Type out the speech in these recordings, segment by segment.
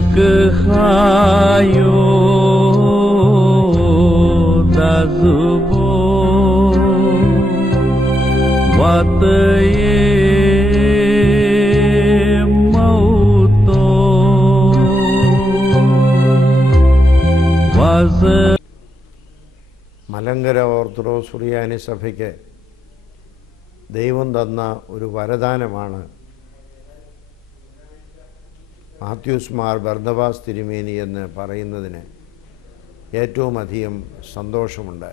Berkehayo dazubo wataye mauto wasa. Malankara Orthodox സുറിയാനി സഭയ്ക്ക് ദൈവം തന്ന ഒരു വരദാനമാണ് മാത്യൂസ് മാർ ബർന്നബാസ് തിരുമേനി എന്ന് പറയുന്നതിന് ഏറ്റവും അധികം സന്തോഷമുണ്ട്.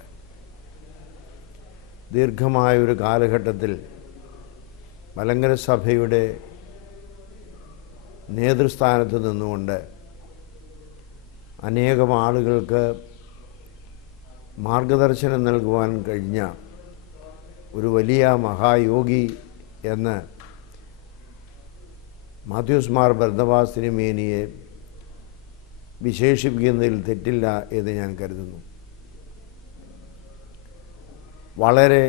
ദീർഘമായൊരു കാലഘട്ടത്തിൽ മലങ്കര സഭയുടെ നേതൃസ്ഥാനത്ത് നിന്നുകൊണ്ട് അനേകം ആളുകൾക്ക് മാർഗദർശനം നൽകുവാൻ കഴിഞ്ഞ ഒരു വലിയ മഹായോഗി എന്ന് മാത്യൂസ് മാർ ബർന്നബാസ് തിരുമേനിയെ വിശേഷിപ്പിക്കുന്നതിൽ തെറ്റില്ല എന്ന് ഞാൻ കരുതുന്നു. വളരെ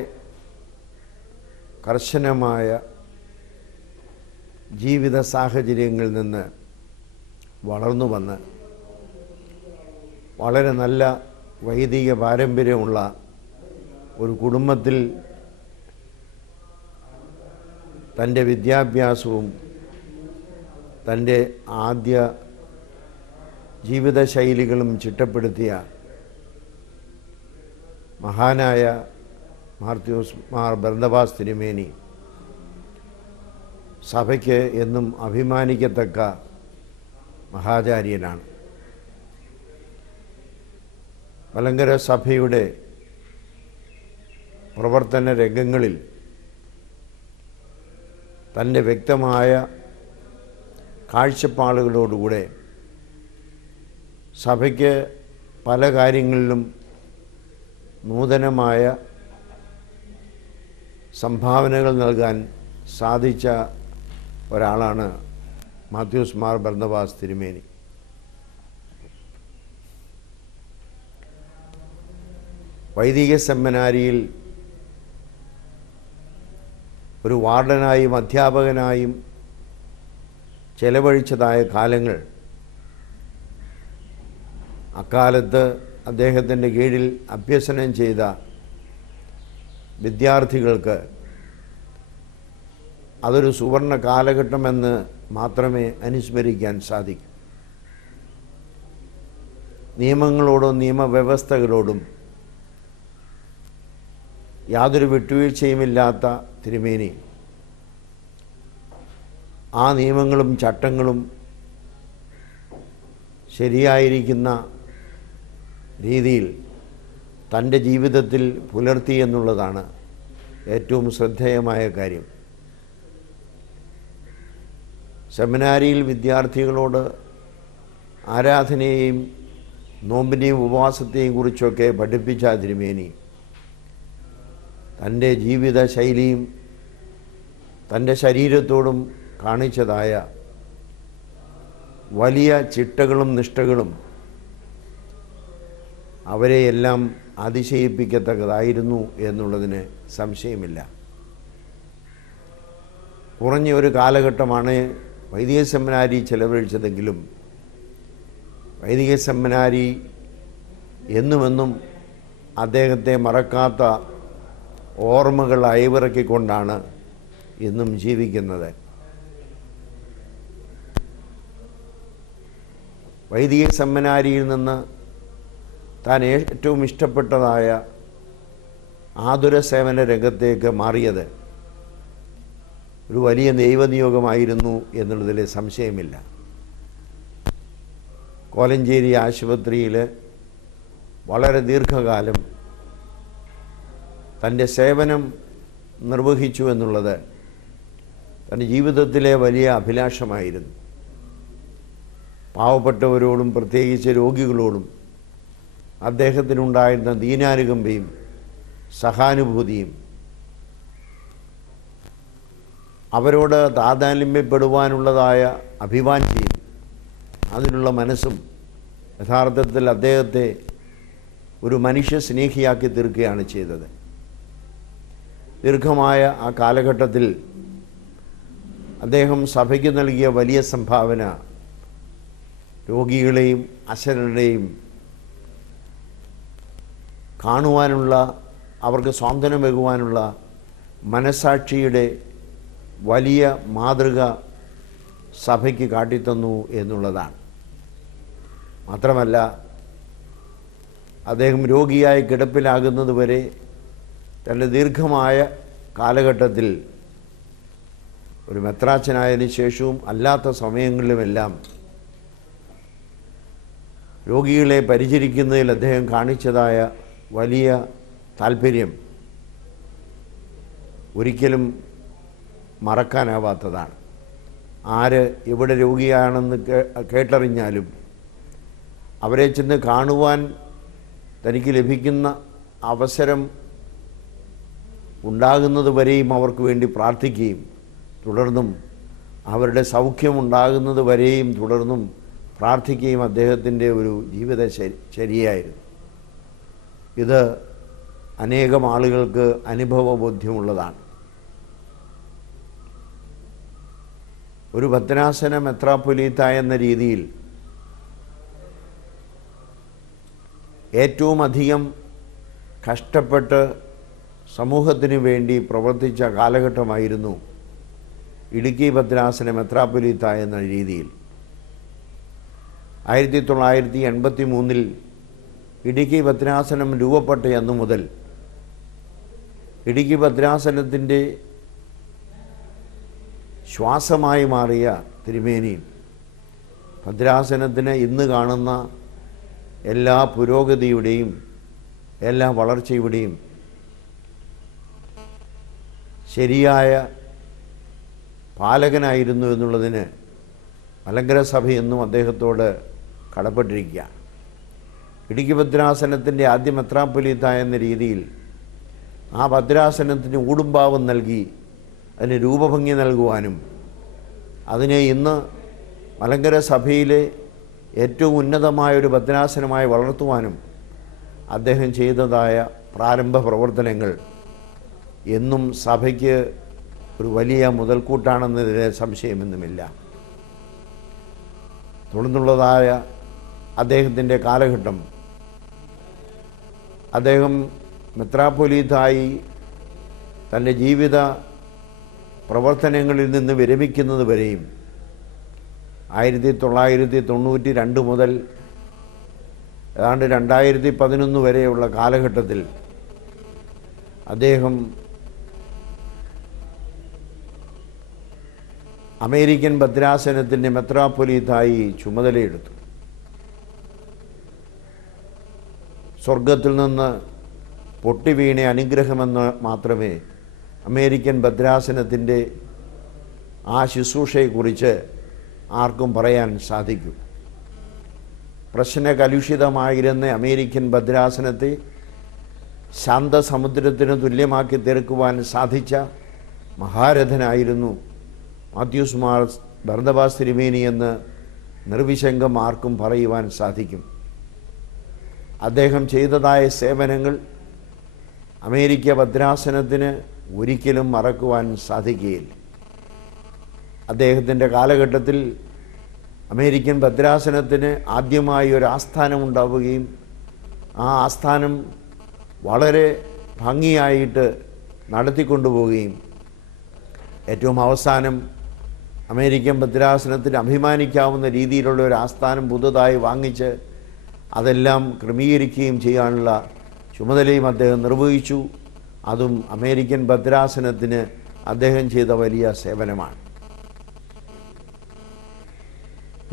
കർശനമായ ജീവിത സാഹചര്യങ്ങളിൽ നിന്ന് വളർന്നു വന്ന് വളരെ നല്ല വൈദിക പാരമ്പര്യമുള്ള ഒരു കുടുംബത്തിൽ തൻ്റെ വിദ്യാഭ്യാസവും തൻ്റെ ആദ്യ ജീവിതശൈലികളും ചിട്ടപ്പെടുത്തിയ മഹാനായ മാത്യൂസ് മാർ ബർന്നബാസ് തിരുമേനി സഭയ്ക്ക് എന്നും അഭിമാനിക്കത്തക്ക മഹാചാര്യനാണ്. മലങ്കര സഭയുടെ പ്രവർത്തന രംഗങ്ങളിൽ തൻ്റെ വ്യക്തമായ കാഴ്ചപ്പാടുകളോടുകൂടെ സഭയ്ക്ക് പല കാര്യങ്ങളിലും നൂതനമായ സംഭാവനകൾ നൽകാൻ സാധിച്ച ഒരാളാണ് മാത്യൂസ് മാർ ബർന്നബാസ് തിരുമേനി. വൈദിക സെമിനാരിയിൽ ഒരു വാർഡനായും അധ്യാപകനായും ചെലവഴിച്ചതായ കാലങ്ങൾ അക്കാലത്ത് അദ്ദേഹത്തിൻ്റെ കീഴിൽ അഭ്യസനം ചെയ്ത വിദ്യാർത്ഥികൾക്ക് അതൊരു സുവർണ കാലഘട്ടമെന്ന് മാത്രമേ അനുസ്മരിക്കാൻ സാധിക്കൂ. നിയമങ്ങളോടും നിയമവ്യവസ്ഥകളോടും യാതൊരു വിട്ടുവീഴ്ചയുമില്ലാത്ത തിരുമേനി ആ നിയമങ്ങളും ചട്ടങ്ങളും ശരിയായിരിക്കുന്ന രീതിയിൽ തൻ്റെ ജീവിതത്തിൽ പുലർത്തി എന്നുള്ളതാണ് ഏറ്റവും ശ്രദ്ധേയമായ കാര്യം. സെമിനാരിയിൽ വിദ്യാർത്ഥികളോട് ആരാധനയെയും നോമ്പിനെയും ഉപവാസത്തെയും കുറിച്ചൊക്കെ പഠിപ്പിച്ച തിരുമേനി തൻ്റെ ജീവിത ശൈലിയും തൻ്റെ ശരീരത്തോടും കാണിച്ചതായ വലിയ ചിട്ടകളും നിഷ്ഠകളും അവരെയെല്ലാം അതിശയിപ്പിക്കത്തക്കതായിരുന്നു എന്നുള്ളതിന് സംശയമില്ല. കുറഞ്ഞ ഒരു കാലഘട്ടമാണ് വൈദിക സെമിനാരി ചെലവഴിച്ചതെങ്കിലും വൈദിക സെമിനാരി എന്നുമെന്നും അദ്ദേഹത്തെ മറക്കാത്ത ഓർമ്മകൾ അയവിറക്കിക്കൊണ്ടാണ് ഇന്നും ജീവിക്കുന്നത്. വൈദിക സെമിനാരിയിൽ നിന്ന് താൻ ഏറ്റവും ഇഷ്ടപ്പെട്ടതായ ആതുര സേവന രംഗത്തേക്ക് മാറിയത് ഒരു വലിയ ദൈവനിയോഗമായിരുന്നു എന്നുള്ളതിൽ സംശയമില്ല. കോലഞ്ചേരി ആശുപത്രിയിൽ വളരെ ദീർഘകാലം തൻ്റെ സേവനം നിർവഹിച്ചു എന്നുള്ളത് തൻ്റെ ജീവിതത്തിലെ വലിയ അഭിലാഷമായിരുന്നു. പാവപ്പെട്ടവരോടും പ്രത്യേകിച്ച് രോഗികളോടും അദ്ദേഹത്തിനുണ്ടായിരുന്ന ദീനാനുകമ്പയും സഹാനുഭൂതിയും അവരോട് താതാത്മ്യപ്പെടുവാനുള്ളതായ അഭിവാഞ്ചയും അതിനുള്ള മനസ്സും യഥാർത്ഥത്തിൽ അദ്ദേഹത്തെ ഒരു മനുഷ്യ സ്നേഹിയാക്കി തീർക്കുകയാണ് ചെയ്തത്. ദീർഘമായ ആ കാലഘട്ടത്തിൽ അദ്ദേഹം സഭയ്ക്ക് നൽകിയ വലിയ സംഭാവന രോഗികളെയും അശരണരെയും കാണുവാനുള്ള, അവർക്ക് സ്വാന്തനമേകുവാനുള്ള മനസാക്ഷിയുടെ വലിയ മാതൃക സഭയ്ക്ക് കാട്ടിത്തന്നു എന്നുള്ളതാണ്. മാത്രമല്ല, അദ്ദേഹം രോഗിയായി കിടപ്പിലാകുന്നത് വരെ തൻ്റെ ദീർഘമായ കാലഘട്ടത്തിൽ ഒരു മെത്രാച്ചനായതിനു ശേഷവും അല്ലാത്ത സമയങ്ങളിലുമെല്ലാം രോഗികളെ പരിചരിക്കുന്നതിൽ അദ്ദേഹം കാണിച്ചതായ വലിയ താല്പര്യം ഒരിക്കലും മറക്കാനാവാത്തതാണ്. ആര് എവിടെ രോഗിയാണെന്ന് കേട്ടറിഞ്ഞാലും അവരെ ചെന്ന് കാണുവാൻ തനിക്ക് ലഭിക്കുന്ന അവസരം ഉണ്ടാകുന്നത് വരെയും അവർക്ക് വേണ്ടി പ്രാർത്ഥിക്കുകയും തുടർന്നും അവരുടെ സൗഖ്യമുണ്ടാകുന്നത് വരെയും തുടർന്നും പ്രാർത്ഥിക്കുകയും അദ്ദേഹത്തിൻ്റെ ഒരു ജീവിത ശരിയായിരുന്നു. ഇത് അനേകം ആളുകൾക്ക് അനുഭവബോധ്യമുള്ളതാണ്. ഒരു ഭദ്രാസന മെത്രാപ്പൊലീത്ത എന്ന രീതിയിൽ ഏറ്റവും അധികം കഷ്ടപ്പെട്ട് സമൂഹത്തിന് വേണ്ടി പ്രവർത്തിച്ച കാലഘട്ടമായിരുന്നു ഇടുക്കി ഭദ്രാസന മെത്രാപ്പൊലീത്ത എന്ന രീതിയിൽ. 1983 ഇടുക്കി ഭദ്രാസനം രൂപപ്പെട്ട അന്നു മുതൽ ഇടുക്കി ഭദ്രാസനത്തിൻ്റെ ശ്വാസമായി മാറിയ തിരുമേനിയും ഭദ്രാസനത്തിന് ഇന്ന് കാണുന്ന എല്ലാ പുരോഗതിയുടെയും എല്ലാ വളർച്ചയുടെയും ശരിയായ പാലകനായിരുന്നു എന്നുള്ളതിന് മലങ്കര സഭ എന്നും അദ്ദേഹത്തോട് കടപ്പെട്ടിരിക്കുക. ഇടുക്കി ഭദ്രാസനത്തിൻ്റെ ആദ്യ മെത്രാപ്പൊലീത്ത എന്ന രീതിയിൽ ആ ഭദ്രാസനത്തിന് ഊടുംഭാവം നൽകി അതിന് രൂപഭംഗി നൽകുവാനും അതിനെ ഇന്ന് മലങ്കര സഭയിലെ ഏറ്റവും ഉന്നതമായൊരു ഭദ്രാസനമായി വളർത്തുവാനും അദ്ദേഹം ചെയ്തതായ പ്രാരംഭ പ്രവർത്തനങ്ങൾ എന്നും സഭയ്ക്ക് ഒരു വലിയ മുതൽക്കൂട്ടാണെന്നതിന് സംശയമൊന്നുമില്ല. തുടർന്നുള്ളതായ അദ്ദേഹത്തിൻ്റെ കാലഘട്ടം അദ്ദേഹം മെത്രാപ്പൊലീത്തായി തൻ്റെ ജീവിത പ്രവർത്തനങ്ങളിൽ നിന്ന് വിരമിക്കുന്നത് വരെയും 1992 മുതൽ ഏതാണ്ട് 2011 വരെയുള്ള കാലഘട്ടത്തിൽ അദ്ദേഹം അമേരിക്കൻ ഭദ്രാസനത്തിൻ്റെ മെത്രാപ്പൊലീത്തായി ചുമതലയെടുത്തു. സ്വർഗത്തിൽ നിന്ന് പൊട്ടിവീണ അനുഗ്രഹമെന്ന് മാത്രമേ അമേരിക്കൻ ഭദ്രാസനത്തിൻ്റെ ആ ശുശ്രൂഷയെക്കുറിച്ച് ആർക്കും പറയാൻ സാധിക്കൂ. പ്രശ്നകലുഷിതമായിരുന്ന അമേരിക്കൻ ഭദ്രാസനത്തെ ശാന്തസമുദ്രത്തിന് തുല്യമാക്കി തീർക്കുവാൻ സാധിച്ച മഹാരഥനായിരുന്നു മാത്യൂസ് മാർ ബർന്നബാസ് തിരുമേനി എന്ന് നിർവിശങ്കം ആർക്കും പറയുവാൻ സാധിക്കും. അദ്ദേഹം ചെയ്തതായ സേവനങ്ങൾ അമേരിക്ക ഭദ്രാസനത്തിന് ഒരിക്കലും മറക്കുവാൻ സാധിക്കുകയില്ല. അദ്ദേഹത്തിൻ്റെ കാലഘട്ടത്തിൽ അമേരിക്കൻ ഭദ്രാസനത്തിന് ആദ്യമായി ഒരു ആസ്ഥാനം ഉണ്ടാവുകയും ആ ആസ്ഥാനം വളരെ ഭംഗിയായിട്ട് നടത്തിക്കൊണ്ടുപോവുകയും ഏറ്റവും അവസാനം അമേരിക്കൻ ഭദ്രാസനത്തിന് അഭിമാനിക്കാവുന്ന രീതിയിലുള്ള ഒരു ആസ്ഥാനം പുതുതായി വാങ്ങിച്ച് അതെല്ലാം ക്രമീകരിക്കുകയും ചെയ്യാനുള്ള ചുമതലയും അദ്ദേഹം നിർവഹിച്ചു. അതും അമേരിക്കൻ ഭദ്രാസനത്തിന് അദ്ദേഹം ചെയ്ത വലിയ സേവനമാണ്.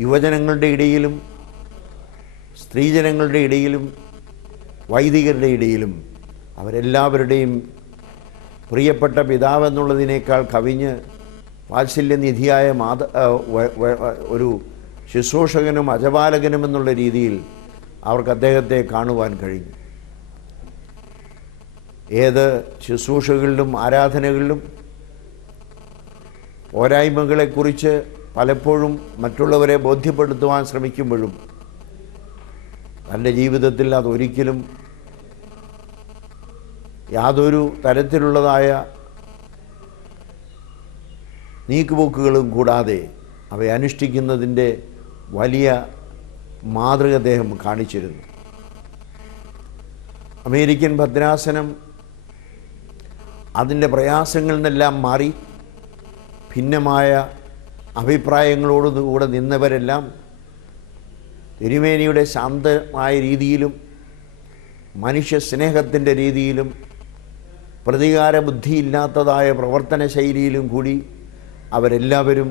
യുവജനങ്ങളുടെ ഇടയിലും സ്ത്രീജനങ്ങളുടെ ഇടയിലും വൈദികരുടെ ഇടയിലും അവരെല്ലാവരുടെയും പ്രിയപ്പെട്ട പിതാവെന്നുള്ളതിനേക്കാൾ കവിഞ്ഞ് വാത്സല്യനിധിയായ ഒരു ശുശ്രൂഷകനും അജപാലകനും എന്നുള്ള രീതിയിൽ അവർക്ക് അദ്ദേഹത്തെ കാണുവാൻ കഴിഞ്ഞു. ഏത് ശുശ്രൂഷകളിലും ആരാധനകളിലും പോരായ്മകളെക്കുറിച്ച് പലപ്പോഴും മറ്റുള്ളവരെ ബോധ്യപ്പെടുത്തുവാൻ ശ്രമിക്കുമ്പോഴും തൻ്റെ ജീവിതത്തിൽ അതൊരിക്കലും യാതൊരു തരത്തിലുള്ളതായ നീക്കുപോക്കുകളും കൂടാതെ അവയെ അനുഷ്ഠിക്കുന്നതിൻ്റെ വലിയ മാതൃക അദ്ദേഹം കാണിച്ചിരുന്നു. അമേരിക്കൻ ഭദ്രാസനം അതിൻ്റെ പ്രയാസങ്ങളിൽ നിന്നെല്ലാം മാറി ഭിന്നമായ അഭിപ്രായങ്ങളോടുകൂടെ നിന്നവരെല്ലാം തിരുമേനിയുടെ ശാന്തമായ രീതിയിലും മനുഷ്യ സ്നേഹത്തിൻ്റെ രീതിയിലും പ്രതികാര ബുദ്ധിയില്ലാത്തതായ പ്രവർത്തന ശൈലിയിലും കൂടി അവരെല്ലാവരും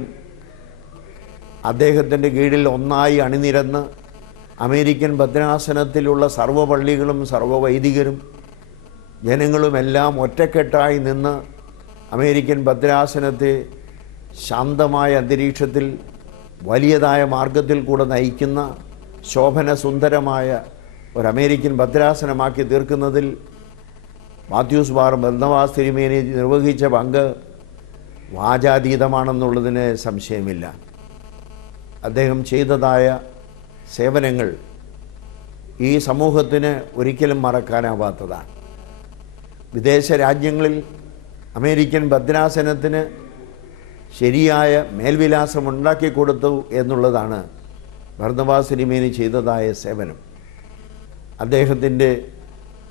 അദ്ദേഹത്തിൻ്റെ കീഴിൽ ഒന്നായി അണിനിരന്ന് അമേരിക്കൻ ഭദ്രാസനത്തിലുള്ള സർവ്വപള്ളികളും സർവ്വവൈദികരും ജനങ്ങളുമെല്ലാം ഒറ്റക്കെട്ടായി നിന്ന് അമേരിക്കൻ ഭദ്രാസനത്തെ ശാന്തമായ അന്തരീക്ഷത്തിൽ വലിയതായ മാർഗത്തിൽ കൂടെ നയിക്കുന്ന ശോഭന സുന്ദരമായ ഒരു അമേരിക്കൻ ഭദ്രാസനമാക്കി തീർക്കുന്നതിൽ മാത്യൂസ് മാർ ബർന്നബാസ് തിരുമേനി നിർവഹിച്ച പങ്ക് വാചാതീതമാണെന്നുള്ളതിന് സംശയമില്ല. അദ്ദേഹം ചെയ്തതായ സേവനങ്ങൾ ഈ സമൂഹത്തിന് ഒരിക്കലും മറക്കാനാവാത്തതാണ്. വിദേശ രാജ്യങ്ങളിൽ അമേരിക്കൻ ഭദ്രാസനത്തിന് ശരിയായ മേൽവിലാസം ഉണ്ടാക്കി കൊടുത്തു എന്നുള്ളതാണ് ബർന്നബാസ് തിരുമേനി ചെയ്തതായ സേവനം. അദ്ദേഹത്തിൻ്റെ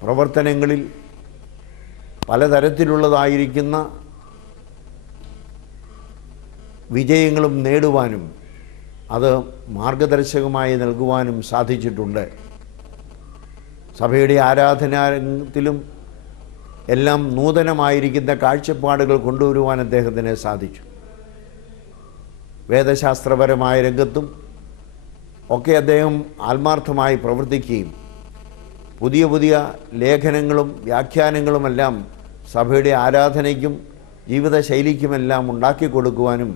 പ്രവർത്തനങ്ങളിൽ പലതരത്തിലുള്ളതായിരിക്കുന്ന വിജയങ്ങളും നേടുവാനും അത് മാർഗദർശകമായി നൽകുവാനും സാധിച്ചിട്ടുണ്ട്. സഭയുടെ ആരാധനാരംഗത്തിലും എല്ലാം നൂതനമായിരിക്കുന്ന കാഴ്ചപ്പാടുകൾ കൊണ്ടുവരുവാൻ അദ്ദേഹത്തിന് സാധിച്ചു. വേദശാസ്ത്രപരമായ രംഗത്തും ഒക്കെ അദ്ദേഹം ആത്മാർത്ഥമായി പ്രവർത്തിക്കുകയും പുതിയ പുതിയ ലേഖനങ്ങളും വ്യാഖ്യാനങ്ങളുമെല്ലാം സഭയുടെ ആരാധനയ്ക്കും ജീവിതശൈലിക്കുമെല്ലാം ഉണ്ടാക്കി കൊടുക്കുവാനും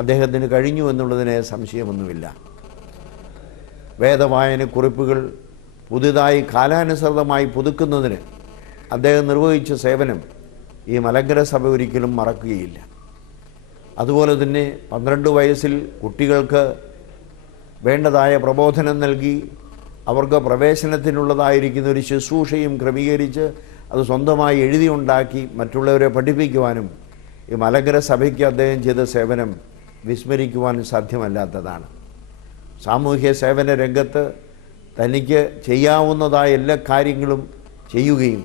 അദ്ദേഹത്തിന് കഴിഞ്ഞു എന്നുള്ളതിന് സംശയമൊന്നുമില്ല. വേദവായനക്കുറിപ്പുകൾ പുതുതായി കാലാനുസൃതമായി പുതുക്കുന്നതിന് അദ്ദേഹം നിർവഹിച്ച സേവനം ഈ മലങ്കര സഭ ഒരിക്കലും മറക്കുകയില്ല. അതുപോലെ തന്നെ 12 വയസ്സിൽ കുട്ടികൾക്ക് വേണ്ടതായ പ്രബോധനം നൽകി അവർക്ക് പ്രവേശനത്തിനുള്ളതായിരിക്കുന്ന ഒരു ശുശ്രൂഷയും ക്രമീകരിച്ച് അത് സ്വന്തമായി എഴുതിയുണ്ടാക്കി മറ്റുള്ളവരെ പഠിപ്പിക്കുവാനും ഈ മലങ്കര സഭയ്ക്ക് അദ്ദേഹം ചെയ്ത സേവനം വിസ്മരിക്കുവാൻ സാധ്യമല്ലാത്തതാണ്. സാമൂഹ്യ സേവന രംഗത്ത് തനിക്ക് ചെയ്യാവുന്നതായ എല്ലാ കാര്യങ്ങളും ചെയ്യുകയും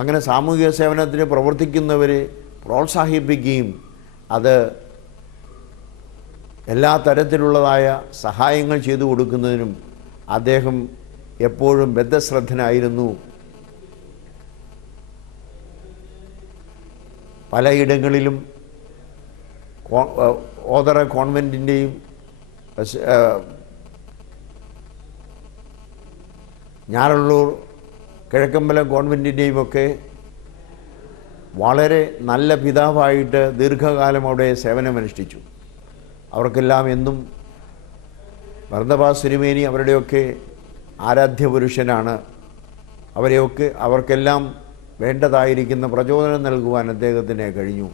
അങ്ങനെ സാമൂഹിക സേവനത്തിന് പ്രവർത്തിക്കുന്നവരെ പ്രോത്സാഹിപ്പിക്കുകയും അത് എല്ലാ തരത്തിലുള്ളതായ സഹായങ്ങൾ ചെയ്തു കൊടുക്കുന്നതിനും അദ്ദേഹം എപ്പോഴും ബദ്ധശ്രദ്ധനായിരുന്നു. പലയിടങ്ങളിലും ഓതറ കോൺവെൻറ്റിൻ്റെയും ഞാറള്ളൂർ കിഴക്കമ്പലം കോൺവെൻറ്റിൻ്റെയും ഒക്കെ വളരെ നല്ല പിതാവായിട്ട് ദീർഘകാലം അവിടെ സേവനമനുഷ്ഠിച്ചു. അവർക്കെല്ലാം എന്നും ബർന്നബാസ് തിരുമേനി അവരുടെയൊക്കെ ആരാധ്യപുരുഷനാണ്. അവർക്കെല്ലാം വേണ്ടതായിരിക്കുന്ന പ്രചോദനം നൽകുവാൻ അദ്ദേഹത്തിന് കഴിഞ്ഞു.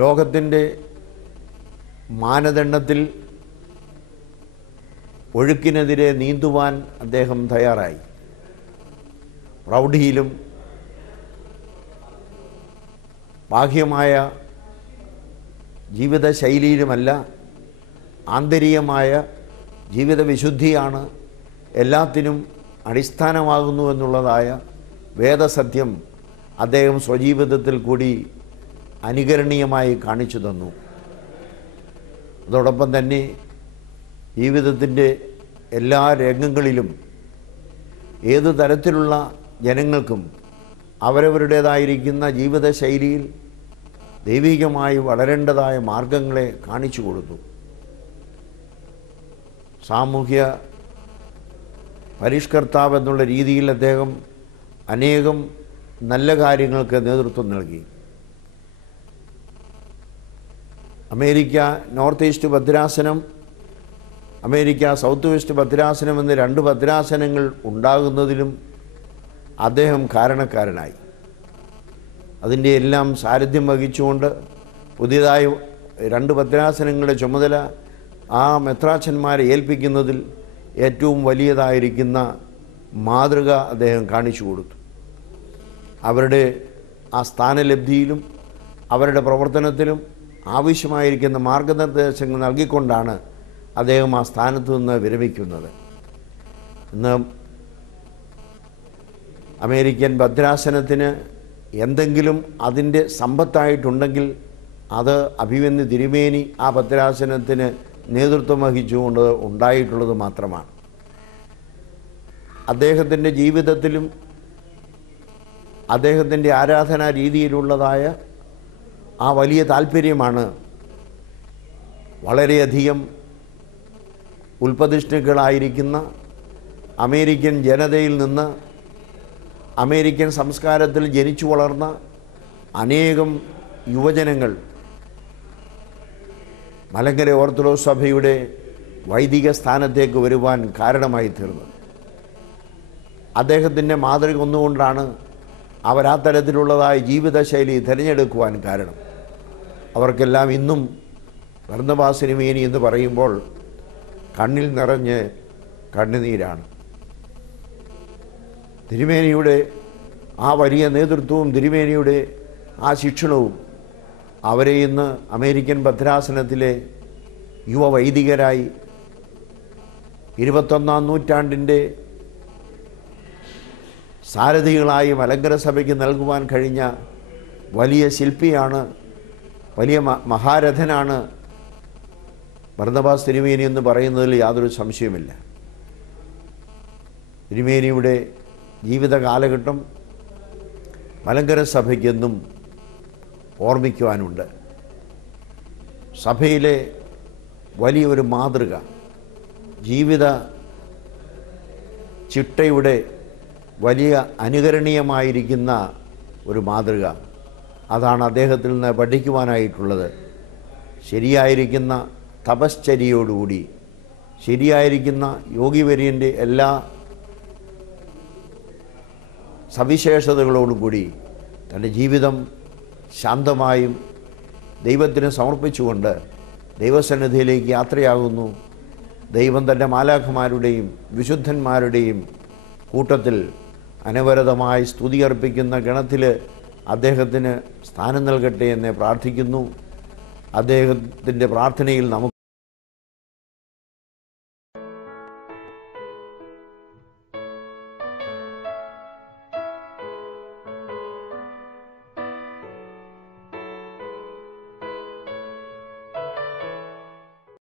ലോകത്തിൻ്റെ മാനദണ്ഡത്തിൽ ഒഴുക്കിനെതിരെ നീന്തുവാൻ അദ്ദേഹം തയ്യാറായി. പ്രൗഢിയിലും ബാഹ്യമായ ജീവിതശൈലിയിലുമല്ല, ആന്തരികമായ ജീവിതവിശുദ്ധിയാണ് എല്ലാത്തിനും അടിസ്ഥാനമാകുന്നു എന്നുള്ളതായ വേദസത്യം അദ്ദേഹം സ്വജീവിതത്തിൽ കൂടി അനുകരണീയമായി കാണിച്ചു തന്നു. അതോടൊപ്പം തന്നെ ജീവിതത്തിൻ്റെ എല്ലാ രംഗങ്ങളിലും ഏതു തരത്തിലുള്ള ജനങ്ങൾക്കും അവരവരുടേതായിരിക്കുന്ന ജീവിതശൈലിയിൽ ദൈവികമായി വളരേണ്ടതായ മാർഗങ്ങളെ കാണിച്ചു കൊടുത്തു. സാമൂഹ്യ പരിഷ്കർത്താവ് എന്നുള്ള രീതിയിൽ അദ്ദേഹം അനേകം നല്ല കാര്യങ്ങൾക്ക് നേതൃത്വം നൽകി. അമേരിക്ക നോർത്ത് ഈസ്റ്റ് ഭദ്രാസനം, അമേരിക്ക സൗത്ത് വെസ്റ്റ് ഭദ്രാസനം എന്ന 2 ഭദ്രാസനങ്ങൾ ഉണ്ടാകുന്നതിലും അദ്ദേഹം കാരണക്കാരനായി. അതിൻ്റെ എല്ലാം സാരഥ്യം വഹിച്ചുകൊണ്ട് പുതിയതായി 2 ഭദ്രാസനങ്ങളുടെ ചുമതല ആ മെത്രാച്ചന്മാരെ ഏൽപ്പിക്കുന്നതിൽ ഏറ്റവും വലിയതായിരിക്കുന്ന മാതൃക അദ്ദേഹം കാണിച്ചു കൊടുത്തു. അവരുടെ ആ സ്ഥാനലബ്ധിയിലും അവരുടെ പ്രവർത്തനത്തിലും ആവശ്യമായിരിക്കുന്ന മാർഗനിർദ്ദേശങ്ങൾ നൽകിക്കൊണ്ടാണ് അദ്ദേഹം ആ സ്ഥാനത്ത് നിന്ന് വിരമിക്കുന്നത്. ഇന്ന് അമേരിക്കൻ ഭദ്രാസനത്തിന് എന്തെങ്കിലും അതിൻ്റെ സമ്പത്തായിട്ടുണ്ടെങ്കിൽ അത് അഭിമന്യു തിരുമേനി ആ ഭദ്രാസനത്തിന് നേതൃത്വം വഹിച്ചുകൊണ്ട് ഉണ്ടായിട്ടുള്ളത് മാത്രമാണ്. അദ്ദേഹത്തിൻ്റെ ജീവിതത്തിലും അദ്ദേഹത്തിൻ്റെ ആരാധനാ രീതിയിലുള്ളതായ ആ വലിയ താല്പര്യമാണ് വളരെയധികം ഉൽപ്പതിഷ്ണുക്കളായിരിക്കുന്ന അമേരിക്കൻ ജനതയിൽ നിന്ന് അമേരിക്കൻ സംസ്കാരത്തിൽ ജനിച്ചു വളർന്ന അനേകം യുവജനങ്ങൾ മലങ്കര ഓർത്തഡോക്സ് സഭയുടെ വൈദിക സ്ഥാനത്തേക്ക് വരുവാൻ കാരണമായി തീർന്നത്. അദ്ദേഹത്തിൻ്റെ മാതൃക ഒന്നുകൊണ്ടാണ് അവരാ തരത്തിലുള്ളതായ ജീവിതശൈലി തിരഞ്ഞെടുക്കുവാൻ കാരണം. അവർക്കെല്ലാം ഇന്നും ബർന്നബാസ് തിരുമേനി എന്ന് പറയുമ്പോൾ കണ്ണിൽ നിറഞ്ഞ് കണ്ണുനീരാണ്. തിരുമേനിയുടെ ആ വലിയ നേതൃത്വവും തിരുമേനിയുടെ ആ ശിക്ഷണവും അവരെ ഇന്ന് അമേരിക്കൻ ഭദ്രാസനത്തിലെ യുവവൈദികരായി 21-ാം നൂറ്റാണ്ടിൻ്റെ സാരഥികളായി മലങ്കര സഭയ്ക്ക് നൽകുവാൻ കഴിഞ്ഞ വലിയ ശില്പിയാണ്, വലിയ മഹാരഥനാണ് ബർന്നബാസ് തിരുമേനി എന്ന് പറയുന്നതിൽ യാതൊരു സംശയമില്ല. തിരുമേനിയുടെ ജീവിത കാലഘട്ടം മലങ്കര സഭയ്ക്കെന്നും ഓർമ്മിക്കുവാനുണ്ട്. സഭയിലെ വലിയൊരു മാതൃക, ജീവിത ചിട്ടയുടെ വലിയ അനുകരണീയമായിരിക്കുന്ന ഒരു മാതൃക, അതാണ് അദ്ദേഹത്തിൽ നിന്ന് പഠിക്കുവാനായിട്ടുള്ളത്. ശരിയായിരിക്കുന്ന തപശ്ചര്യയോടുകൂടി, ശരിയായിരിക്കുന്ന യോഗിവര്യൻ്റെ എല്ലാ സവിശേഷതകളോടും കൂടി തൻ്റെ ജീവിതം ശാന്തമായും ദൈവത്തിന് സമർപ്പിച്ചുകൊണ്ട് ദൈവസന്നിധിയിലേക്ക് യാത്രയാകുന്നു. ദൈവം തൻ്റെ മാലാഖമാരുടെയും വിശുദ്ധന്മാരുടെയും കൂട്ടത്തിൽ അനവരതമായി സ്തുതി അർപ്പിക്കുന്ന ഗണത്തിൽ അദ്ദേഹത്തിന് സ്ഥാനം നൽകട്ടെ എന്ന് പ്രാർത്ഥിക്കുന്നു. അദ്ദേഹത്തിൻ്റെ പ്രാർത്ഥനയിൽ നമുക്ക്